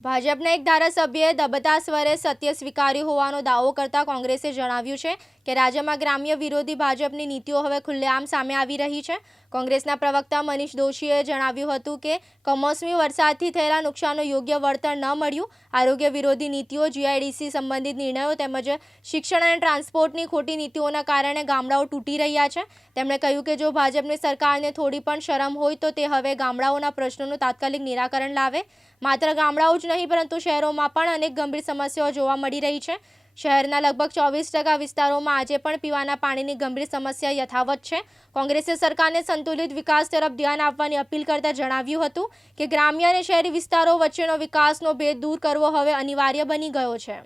ભાજપના એક ધારાસભ્યએ દબતા સ્વરે સત્ય સ્વીકાર્યું હોવાનો દાવો કરતા કોંગ્રેસે જણાવ્યું છે કે રાજ્યમાં ગ્રામ્ય વિરોધી ભાજપની નીતિઓ હવે ખુલ્લેઆમ સામે આવી રહી છે. કોંગ્રેસના પ્રવક્તા મનીષ દોશીએ જણાવ્યું હતું કે કમોસમી વરસાદથી થયેલા નુકસાનનું યોગ્ય વળતર ન મળ્યું. આરોગ્ય વિરોધી નીતિઓ જીઆઈડીસી સંબંધિત નિર્ણયો તેમજ શિક્ષણ અને ટ્રાન્સપોર્ટની ખોટી નીતિઓના કારણે ગામડાઓ તૂટી રહ્યા છે. તેમણે કહ્યું કે જો ભાજપની સરકારને થોડી પણ શરમ હોય તો તે હવે ગામડાઓના પ્રશ્નોનું તાત્કાલિક નિરાકરણ લાવે. માત્ર ગામડાઓ જ નહીં, પરંતુ શહેરોમાં પણ અનેક ગંભીર સમસ્યાઓ જોવા મળી રહી છે. શહેરના લગભગ ચોવીસ ટકા વિસ્તારોમાં આજે પણ પીવાના પાણીની ગંભીર સમસ્યા યથાવત છે. કોંગ્રેસે સરકારને સંતુલિત વિકાસ તરફ ધ્યાન આપવાની અપીલ કરતા જણાવ્યું હતું કે ગ્રામ્ય અને શહેરી વિસ્તારો વચ્ચેનો વિકાસનો ભેદ દૂર કરવો હવે અનિવાર્ય બની ગયો છે.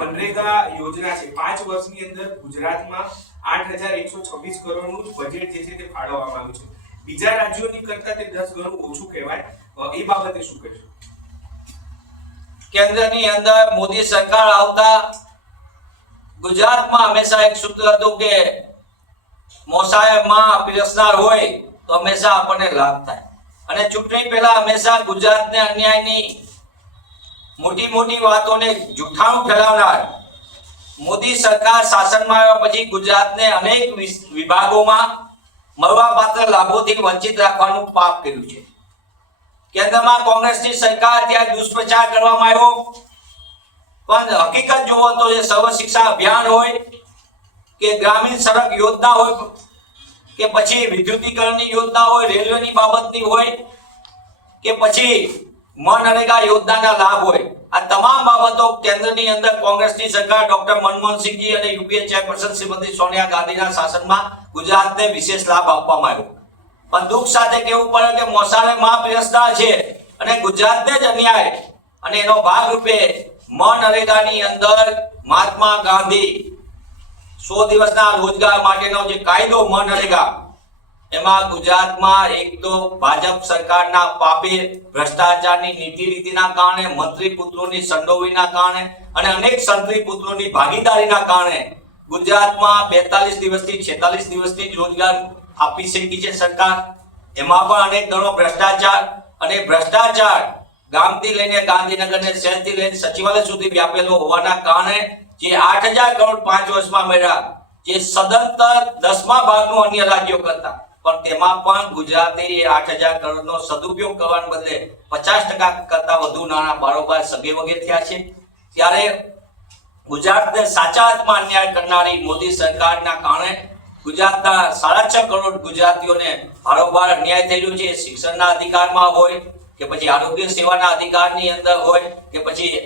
મનરેગા યોજના છે પાંચ વર્ષની અંદર ગુજરાતમાં આઠ હજાર એકસો છવ્વીસ કરોડનું બજેટ જે છે તે ફાળવવામાં આવ્યું છે. બીજા રાજ્યોની કરતા તે દસ ગણું ઓછું કહેવાય. એ બાબતે શું કહેશો? કેન્દ્રની અંદર મોદી સરકાર આવતા ગુજરાતમાં હંમેશા એક સૂત્ર હતું કે મોસાએ માં પીરસનાર હોય તો હંમેશા આપણને લાભ થાય. અને ચૂંટણી પહેલા હંમેશા ગુજરાતને અન્યાયની મોટી મોટી વાતોને જૂઠાણું ફેલાવનાર મોદી સરકાર શાસનમાં આવ્યા પછી ગુજરાતને અનેક વિભાગોમાં મળવાપાત્ર લાભોથી વંચિત રાખવાનું પાપ કર્યું છે. કેન્દ્રમાં કોંગ્રેસની સરકાર ત્યાં દુષ્પ્રચાર કરવામાં આવ્યો. પણ હકીકત જુઓ તો એ સર્વ શિક્ષા અભિયાન હોય કે ગ્રામીણ સડક યોજના હોય, કે પછી વિદ્યુતીકરણની યોજના હોય, રેલવેની બાબતની હોય, કે પછી મનરેગા યોજનાના લાભ હોય. આ તમામ બાબતો કેન્દ્રની અંદર કોંગ્રેસની સરકાર ડોક્ટર મનમોહનસિંહજી અને યુપીએ ચેરપર્સન શ્રીમતી સોનિયા ગાંધીના શાસનમાં ગુજરાતને વિશેષ લાભ આપવામાં આવ્યો. પણ દુઃખ સાથે કહેવું પડે કે મોસાળે મા પીરસદાર છે અને ગુજરાતને જ અન્યાય અને એનો ભાગરૂપે મનરેગાની અંદર મહાત્મા ગાંધી સો દિવસના રોજગાર માટેનો જે કાયદો મનરેગા એમાં ગુજરાતમાં એક તો ભાજપ સરકારના પાપે ભ્રષ્ટાચારની નીતિ રીતિના કારણે, મંત્રી પુત્રોની સંડોવીના કારણે અને અનેક સંત્રી પુત્રોની ભાગીદારીના કારણે ગુજરાતમાં બેતાલીસ દિવસથી છેતાલીસ દિવસથી રોજગાર આપી શકી છે સરકાર. એમાં પણ અનેક ગણો ભ્રષ્ટાચાર અને ભ્રષ્ટાચાર ગામથી લઈને ગાંધીનગર ને શહેરથી લઈને સચિવાલય સુધી વ્યાપેલો હોવાના કારણે જે આઠ હજાર કરોડ પાંચ વર્ષમાં મળ્યા, જે સદંતર દસમા ભાગનું અન્ય રાજ્યો કરતા. પણ તેમાં પણ ગુજરાતે એ આઠ હજાર કરોડનો સદુપયોગ કરવાને બદલે પચાસ ટકા કરતા વધુ નાણાં બારોબાર સગે વગેરે થયા છે. ત્યારે ગુજરાતને સાચા અર્થમાં અન્યાય કરનારી મોદી સરકારના કારણે ગુજરાતના સાડા છ કરોડ ગુજરાતીઓને બારોબાર અન્યાય થઈ રહ્યો છે. શિક્ષણના અધિકારમાં હોય કે પછી આરોગ્ય સેવાના અધિકારની અંદર હોય કે પછી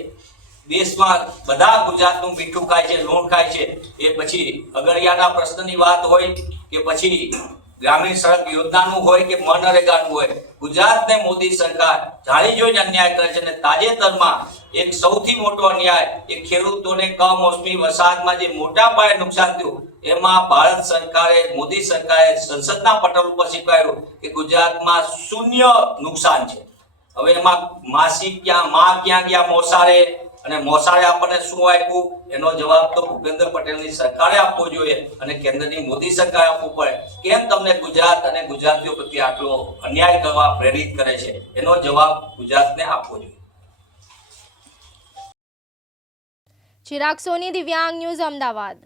દેશમાં બધા ગુજરાતનું મીઠું ખાય છે, લોણ ખાય છે, એ પછી અગરિયાના પ્રશ્નની વાત હોય કે પછી ગ્રામીણ સડક યોજનાનું હોય કે મનરેગાનું હોય, ગુજરાતને મોદી સરકાર જાણી જોઈને અન્યાય કરે છે અને તાજેતરમાં એક સૌથી મોટો અન્યાય એ ખેડૂતોને કમોસમી વરસાદમાં જે મોટા પાયે નુકસાન થયું, એમાં ભારત સરકારે, મોદી સરકારે સંસદના પટલ ઉપર સ્વીકાર્યું કે ગુજરાતમાં શૂન્ય નુકસાન છે. હવે એમાં માસી ક્યાં, માં ક્યાં ગયા મોસારે? અને મોસારે આપણને શું આપ્યું? એનો જવાબ તો ભૂપેન્દ્ર પટેલની સરકારે આપવો જોઈએ અને કેન્દ્રની મોદી સરકારે આપવું પડે. કેમ તમને ગુજરાત અને ગુજરાતીઓ પ્રત્યે આટલો અન્યાય કરવા પ્રેરિત કરે છે? એનો જવાબ ગુજરાતને આપવો જોઈએ. ચિરાગ સોની, દિવ્યાંગ ન્યૂઝ અમદાવાદ.